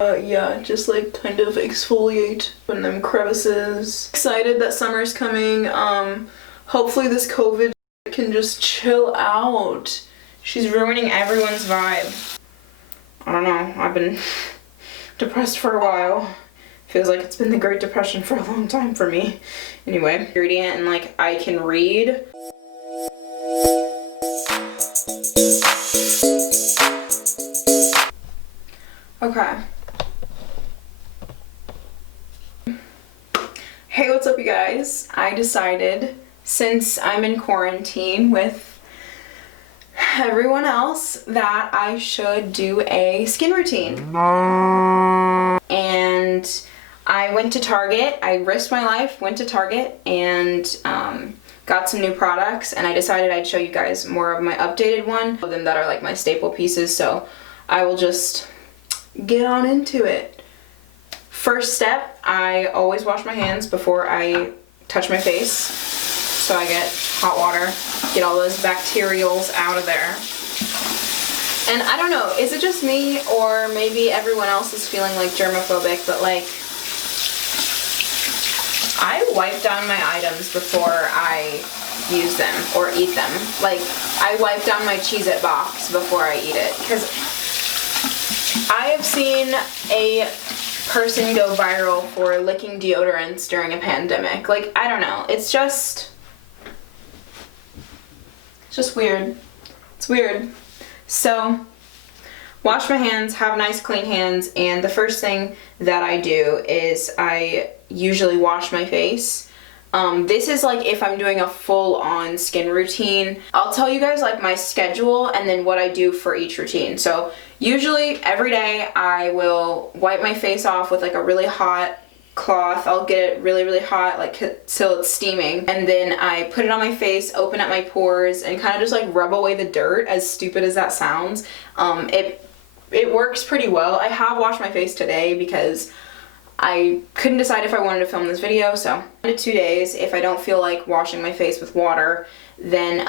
Yeah, just like kind of exfoliate in them crevices. Excited that summer's coming. Hopefully this COVID can just chill out. She's ruining everyone's vibe. I don't know, I've been depressed for a while. Feels like it's been the Great Depression for a long time for me. Anyway, ingredient and like I can read. Okay. Hey, what's up you guys? I decided, since I'm in quarantine with everyone else, that I should do a skin routine. And I went to Target, I risked my life, went to Target and got some new products, and I decided I'd show you guys more of my updated one, of them that are like my staple pieces, so I will just get on into it. First step, I always wash my hands before I touch my face. So I get hot water, get all those bacterials out of there. And I don't know, is it just me or maybe everyone else is feeling like germophobic, but like I wipe down my items before I use them or eat them. Like I wipe down my Cheez-It box before I eat it, because I have seen a person go viral for licking deodorants during a pandemic. Like, I don't know. It's just weird. It's weird. So, wash my hands, have nice clean hands, and the first thing that I do is I usually wash my face. This is like if I'm doing a full-on skin routine. I'll tell you guys like my schedule and then what I do for each routine. So usually every day I will wipe my face off with like a really hot cloth. I'll get it really, really hot, like till it's steaming. And then I put it on my face, open up my pores, and kind of just like rub away the dirt, as stupid as that sounds. It works pretty well. I have washed my face today because I couldn't decide if I wanted to film this video, so 1 to 2 days. If I don't feel like washing my face with water, then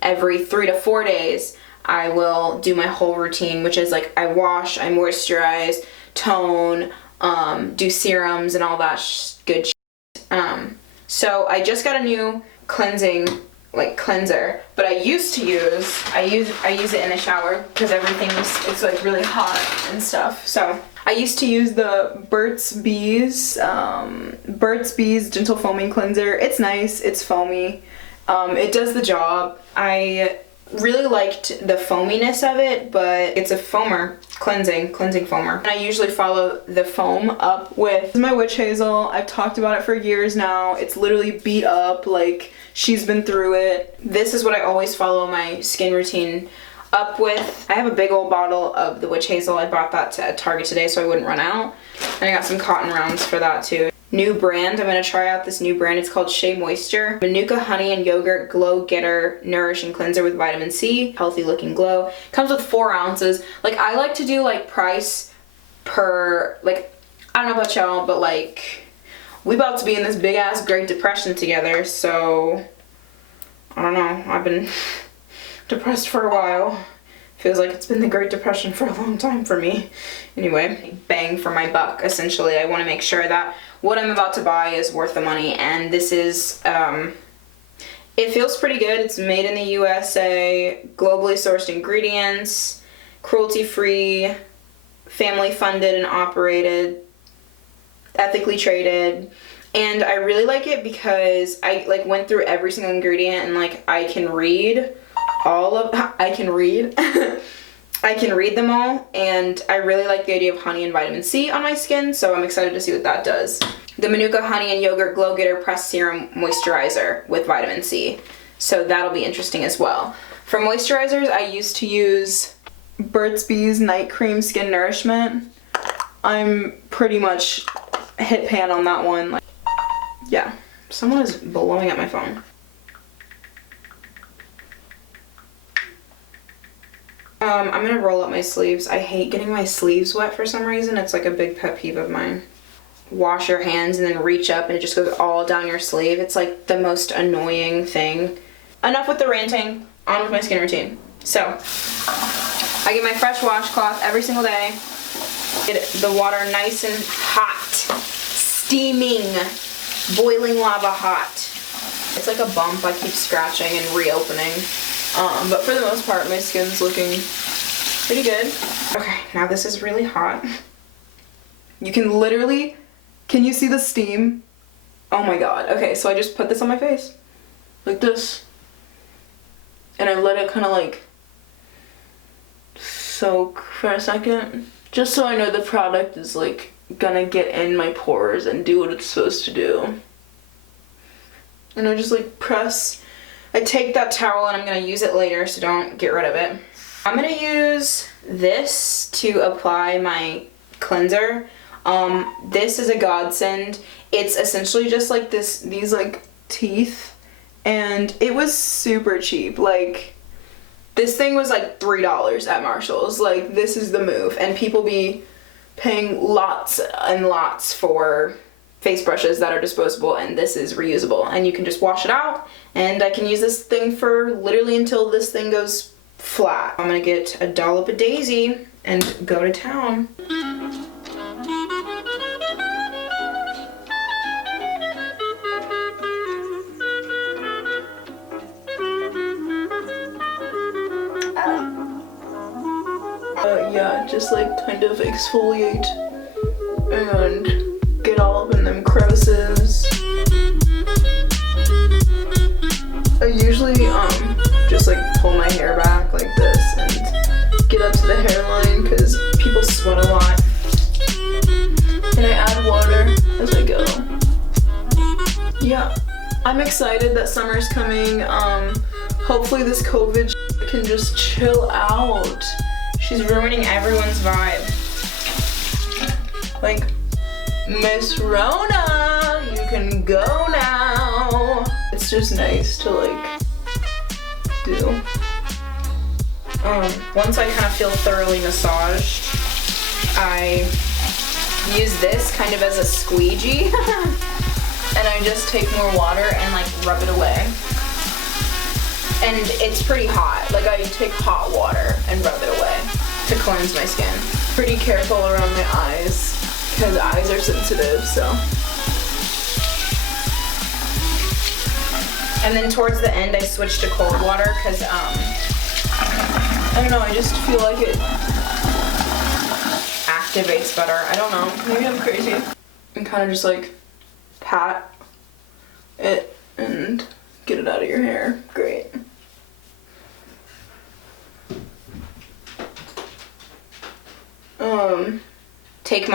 every 3 to 4 days I will do my whole routine, which is like I wash, I moisturize, tone, do serums and all that good shit. So I just got a new cleansing cleanser, but I used it in the shower because it's like really hot and stuff. So I used to use the Burt's Bees Gentle Foaming Cleanser. It's nice, it's foamy, it does the job. I really liked the foaminess of it, but it's a foamer, cleansing foamer. And I usually follow the foam up with my witch hazel. I've talked about it for years now. It's literally beat up, like she's been through it. This is what I always follow my skin routine up with. I have a big old bottle of the witch hazel. I bought that at Target today so I wouldn't run out. And I got some cotton rounds for that too. New brand, I'm going to try out this new brand. It's called Shea Moisture. Manuka Honey and Yogurt Glow Getter Nourish and Cleanser with Vitamin C. Healthy looking glow. Comes with 4 ounces. Like I like to do like price per, like, I don't know about y'all, but like we about to be in this big ass Great Depression together, so I don't know. I've been depressed for a while. Feels like it's been the Great Depression for a long time for me. Anyway, bang for my buck, essentially. I want to make sure that what I'm about to buy is worth the money, and this is, it feels pretty good. It's made in the USA, globally sourced ingredients, cruelty-free, family-funded and operated, ethically traded. And I really like it because I like went through every single ingredient and like I can read I can read them all, and I really like the idea of honey and vitamin C on my skin, so I'm excited to see what that does. The Manuka Honey and Yogurt Glow Getter Pressed Serum Moisturizer with vitamin C, so that'll be interesting as well. For moisturizers, I used to use Burt's Bees Night Cream Skin Nourishment. I'm pretty much hit pan on that one. Like, yeah, someone is blowing up my phone. I'm gonna roll up my sleeves. I hate getting my sleeves wet for some reason. It's like a big pet peeve of mine. Wash your hands and then reach up and it just goes all down your sleeve. It's like the most annoying thing. Enough with the ranting, on with my skin routine. So, I get my fresh washcloth every single day. Get the water nice and hot, steaming, boiling lava hot. It's like a bump. I keep scratching and reopening. But for the most part, my skin's looking pretty good. Okay, now this is really hot. You can literally, can you see the steam? Oh my god. Okay, so I just put this on my face. Like this. And I let it kind of like soak for a second. Just so I know the product is like gonna get in my pores and do what it's supposed to do. And I just like press. I take that towel and I'm gonna use it later, so don't get rid of it. I'm gonna use this to apply my cleanser. This is a godsend. It's essentially just like these like teeth, and it was super cheap. Like, this thing was like $3 at Marshall's. Like, this is the move. And people be paying lots and lots for face brushes that are disposable, and this is reusable. And you can just wash it out, and I can use this thing for literally until this thing goes flat. I'm gonna get a dollop of Daisy and go to town. Yeah, just like kind of exfoliate and get all up in them crevices. I usually just like pull my hair back like this and get up to the hairline because people sweat a lot. And I add water as I go. Yeah, I'm excited that summer's coming. Hopefully this COVID can just chill out. She's ruining everyone's vibe. Like, Miss Rona, you can go now. It's just nice to like do. Once I kind of feel thoroughly massaged, I use this kind of as a squeegee. And I just take more water and like rub it away. And it's pretty hot. Like, I take hot water and rub it away to cleanse my skin. Pretty careful around my eyes because eyes are sensitive, so. And then towards the end I switch to cold water because I don't know, I just feel like it activates better. I don't know, maybe I'm crazy. And kind of just like pat it and get it out of your hair. Great. Take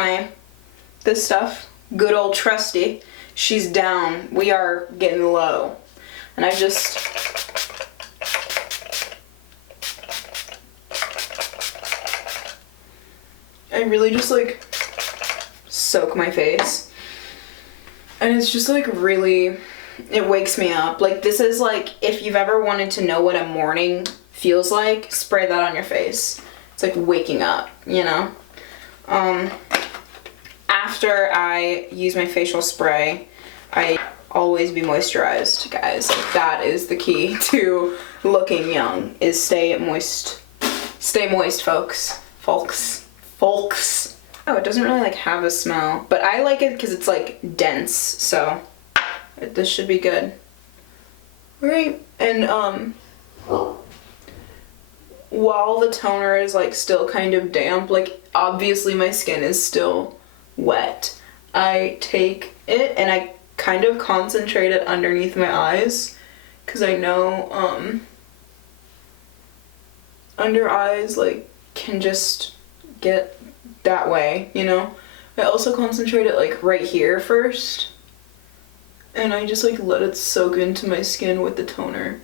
this stuff, good old trusty. She's down. We are getting low. And I just really just like soak my face. And it's just like really, it wakes me up. Like, this is like, if you've ever wanted to know what a morning feels like, spray that on your face. It's like waking up, you know? After I use my facial spray, I always be moisturized, guys. Like, that is the key to looking young, is stay moist. Stay moist, folks. Folks. Oh, it doesn't really like have a smell, but I like it because it's like dense, so this should be good. Right, and while the toner is like still kind of damp, like obviously my skin is still wet, I take it and I kind of concentrate it underneath my eyes because I know under eyes like can just get that way, you know? I also concentrate it like right here first, and I just like let it soak into my skin with the toner.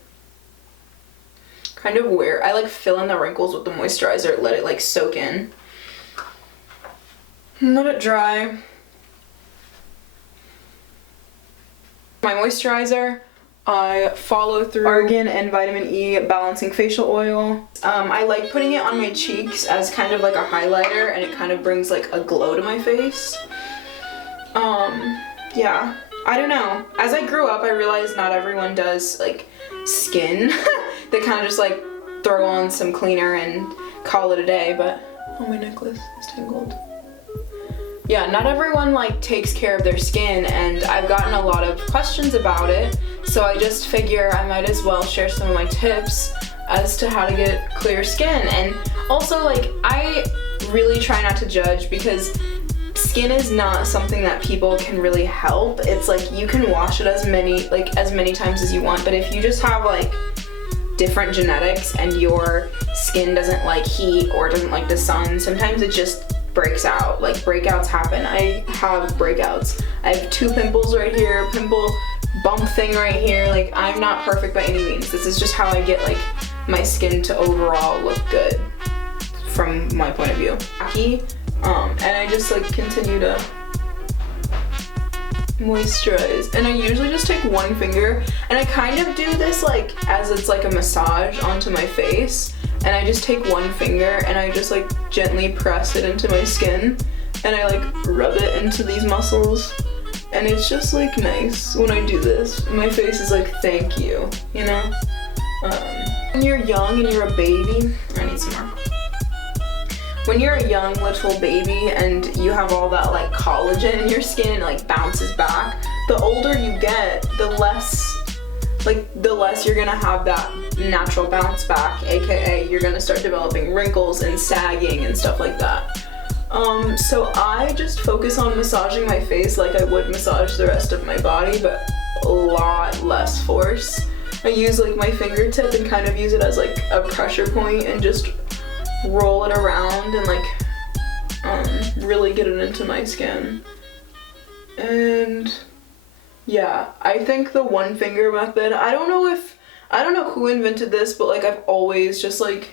Kind of weird. I like fill in the wrinkles with the moisturizer, let it like soak in. And let it dry. My moisturizer, I follow through Argan and Vitamin E Balancing Facial Oil. I like putting it on my cheeks as kind of like a highlighter, and it kind of brings like a glow to my face. Yeah, I don't know. As I grew up, I realized not everyone does like skin. They kind of just like throw on some cleaner and call it a day, but oh, my necklace is tangled. yeah, not everyone like takes care of their skin, and I've gotten a lot of questions about it, so I just figure I might as well share some of my tips as to how to get clear skin. And also, like, I really try not to judge, because skin is not something that people can really help. It's like you can wash it as many times as you want, but if you just have like different genetics and your skin doesn't like heat or doesn't like the sun, sometimes it just breaks out. Like, breakouts happen. I have breakouts. I have 2 pimples right here, pimple bump thing right here. Like, I'm not perfect by any means. This is just how I get like my skin to overall look good from my point of view. And I just like continue to moisturize, and I usually just take one finger, and I kind of do this like as it's like a massage onto my face, and I just take one finger and I just like gently press it into my skin, and I like rub it into these muscles, and it's just like nice when I do this. My face is like, thank you, you know? When you're young and you're a baby, I need some more. When you're a young little baby and you have all that like collagen in your skin and it like bounces back, the older you get, the less you're gonna have that natural bounce back, aka you're gonna start developing wrinkles and sagging and stuff like that. So I just focus on massaging my face like I would massage the rest of my body, but a lot less force. I use like my fingertip and kind of use it as like a pressure point and just roll it around and like really get it into my skin. And yeah, I think the one finger method, I don't know who invented this, but like I've always just like,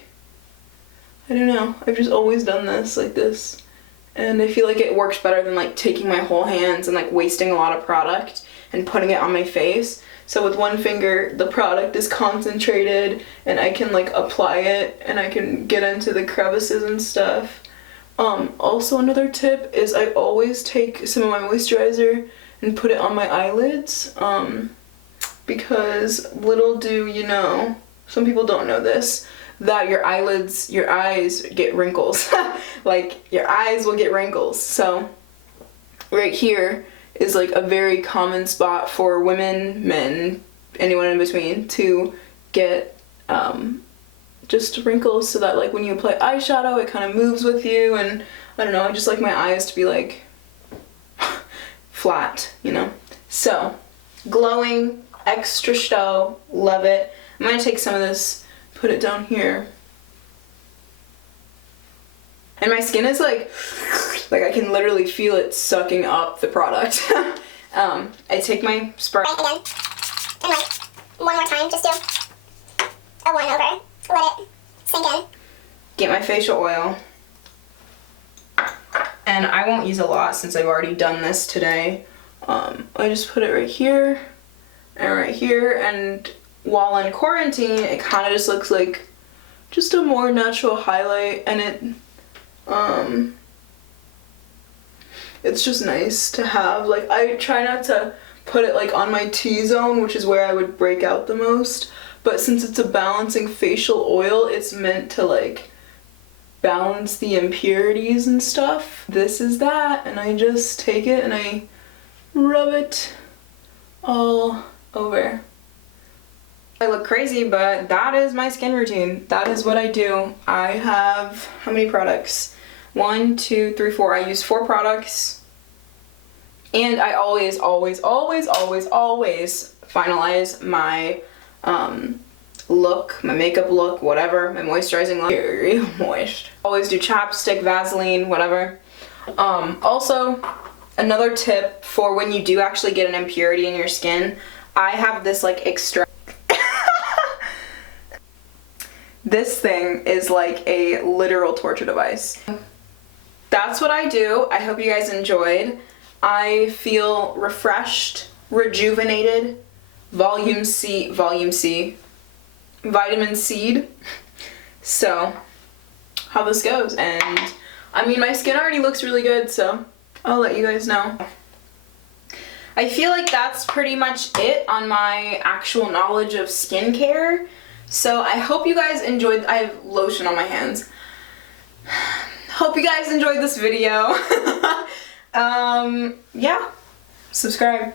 I don't know, I've just always done this like this, and I feel like it works better than like taking my whole hands and like wasting a lot of product and putting it on my face. So with one finger, the product is concentrated and I can like apply it and I can get into the crevices and stuff. Also another tip is I always take some of my moisturizer and put it on my eyelids, because little do you know, some people don't know this, that your eyes get wrinkles. Like, your eyes will get wrinkles. So right here is like a very common spot for women, men, anyone in between, to get just wrinkles, so that like when you apply eyeshadow it kind of moves with you, and I don't know, I just like my eyes to be like flat, you know? So, glowing, extra show, love it. I'm gonna take some of this, put it down here. And my skin is like I can literally feel it sucking up the product. I take my spray again, and like one more time, just do a 1 over, let it sink in. Get my facial oil. And I won't use a lot since I've already done this today. I just put it right here and right here, and while in quarantine it kind of just looks like just a more natural highlight, and it's just nice to have. Like, I try not to put it like on my T-zone, which is where I would break out the most, but since it's a balancing facial oil, it's meant to like balance the impurities and stuff. This is that, and I just take it and I rub it all over. I look crazy, but that is my skin routine. That is what I do. I have, how many products? 1, 2, 3, 4. I use 4 products. And I always finalize my look, my makeup look, whatever, my moisturizing look. Very moist. Always do chapstick, Vaseline, whatever. Also, another tip for when you do actually get an impurity in your skin, I have this like extra. This thing is like a literal torture device. That's what I do. I hope you guys enjoyed. I feel refreshed, rejuvenated, vitamin C. So, how this goes. And I mean, my skin already looks really good, so I'll let you guys know. I feel like that's pretty much it on my actual knowledge of skincare. So I hope you guys enjoyed. I have lotion on my hands. Hope you guys enjoyed this video. Yeah. Subscribe.